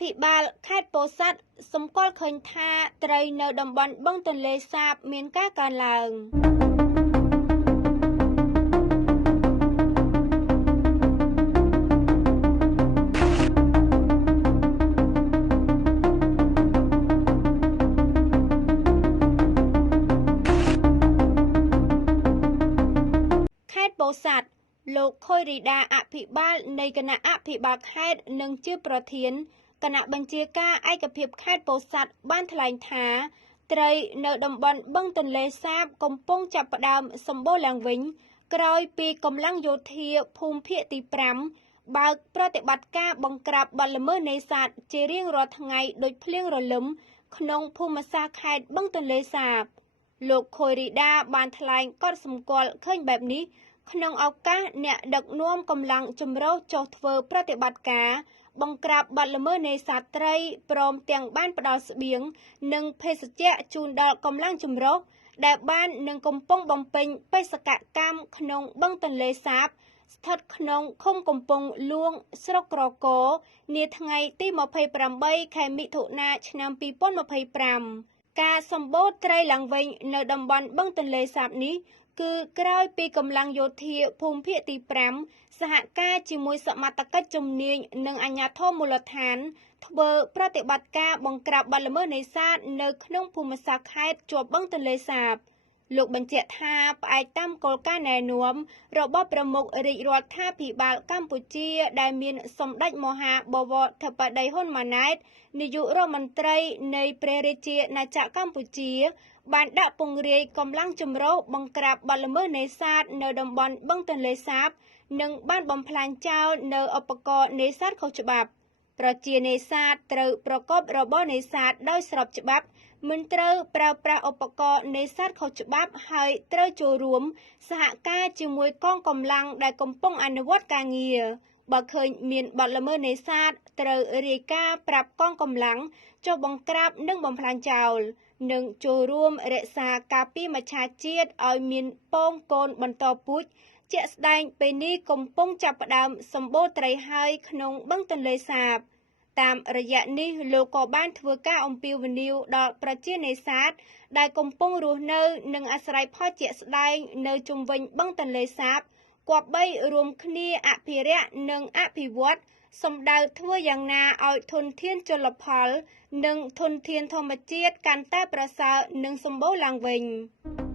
ភិបាលខេត្តពោធិ៍សាត់សម្គាល់ឃើញថាត្រីនៅតំបន់បឹងទន្លេសាបមានការកើនឡើងខេត្តពោធិ៍សាត់លោកខុយរីដាអភិបាលនៃគណៈអភិបាលខេត្តនិងជាប្រធានគណៈបញ្ជាការឯកភាពខេត្តពោធិ៍សាត់បានថ្លែងថាត្រីនៅតំបន់បឹងទន្លេសាបកំពុងចាប់ផ្ដើមសម្បូរឡើងវិញក្រោយពីកម្លាំងយោធាភូមិភាគទី5បើកប្រតិបត្តិការបង្ក្រាបបទល្មើសនេសាទជារៀងរាល់ថ្ងៃដូចភ្លៀងរលឹមក្នុងភូមិសាស្ត្រខេត្តបឹងទន្លេសាបលោកខុយរីដាបានថ្លែងកត់សម្គាល់ឃើញបែបនេះក្នុងឱកាសអ្នកដឹកនាំកម្លាំងចម្រុះចុះធ្វើប្រតិបត្តិការបង្ក្រាបបទល្មើសនេសាទត្រីព្រមទាំងបានផ្ដល់ស្បៀងនិងភេសជ្ជៈជូនដល់កម្លាំងចម្រុះដែលបាននឹងកំពុងបំពេញបេសកកម្មក្នុងបឹងទន្លេសាបស្ថិតក្នុងឃុំកំពង់ហ្លួងស្រុកក្រគរនាថ្ងៃទី28ខែមិថុនាឆ្នាំ2025ការសម្បូរត្រីឡើងវិញនៅតំបន់បឹងទន្លេសាបនេះគឺក្រោយពីកម្លាំងយោធាភូមិភាគទី5សហការជាមួយសមត្ថកិច្ចជំនាញនិងអាជ្ញាធរមូលដ្ឋានធ្វើប្រតិបត្តិការបង្ក្រាបបទល្មើសនេសាទនៅក្នុងភូមិសាស្ត្រខេត្តជាប់បឹងទន្លេសាបលោកបញ្ជាក់ថាផ្អែកតាមគោលការណ៍ណែនាំរបស់ប្រមុខរាជរដ្ឋាភិបាលកម្ពុជាដែលមានសម្ដេចមហាបវរធិបតីហ៊ុនម៉ាណែតនាយករដ្ឋមន្ត្រីនៃព្រះរាជាណាចក្រកម្ពុជាបានដាក់ពង្រាយកម្លាំងចម្រុះបង្ក្រាបបទល្មើសនេសាទនៅតំបន់បឹងទន្លេសាបនិងបានបំផ្លាញចោលនៅឧបករណ៍នេសាទខុសច្បាប់ប្រជានេសាទត្រូវប្រកបរបរនេសាទដោយស្របច្បាប់មិនត្រូវប្រើប្រាស់ឧបករណ៍នេសាទខុសច្បាប់ហើយត្រូវចូលរួមសហការជាមួយកងកម្លាំងដែលកំពុងអនុវត្តការងារបើឃើញមានបទល្មើសនេសាទត្រូវរាយការណ៍ប្រាប់កងកម្លាំងចុះបង្ក្រាបនិងបំផ្លាញចោលនិងចូលរួមរក្សាការពារមច្ឆជាតិឲ្យមានពងកូនបន្តពូជជាក់ស្ដែងពេលនេះកំពុងចាប់ផ្ដើមសម្បូរត្រីហើយក្នុងបឹងទន្លេសាបតាមរយៈនេះលោកក៏បានធ្វើការអំពាវនាវដល់ប្រជានេសាទដែលកំពុងរស់នៅនិងអាស្រ័យផលជាក់ស្ដែងនៅជុំវិញបឹងទន្លេសាបគប្បីរួមគ្នាអភិរក្សនិងអភិវឌ្ឍសំដៅធ្វើយ៉ាងណាឲ្យធនធានជលផលនិងធនធានធម្មជាតិកាន់តែប្រសើរនិងសម្បូរឡើងវិញ។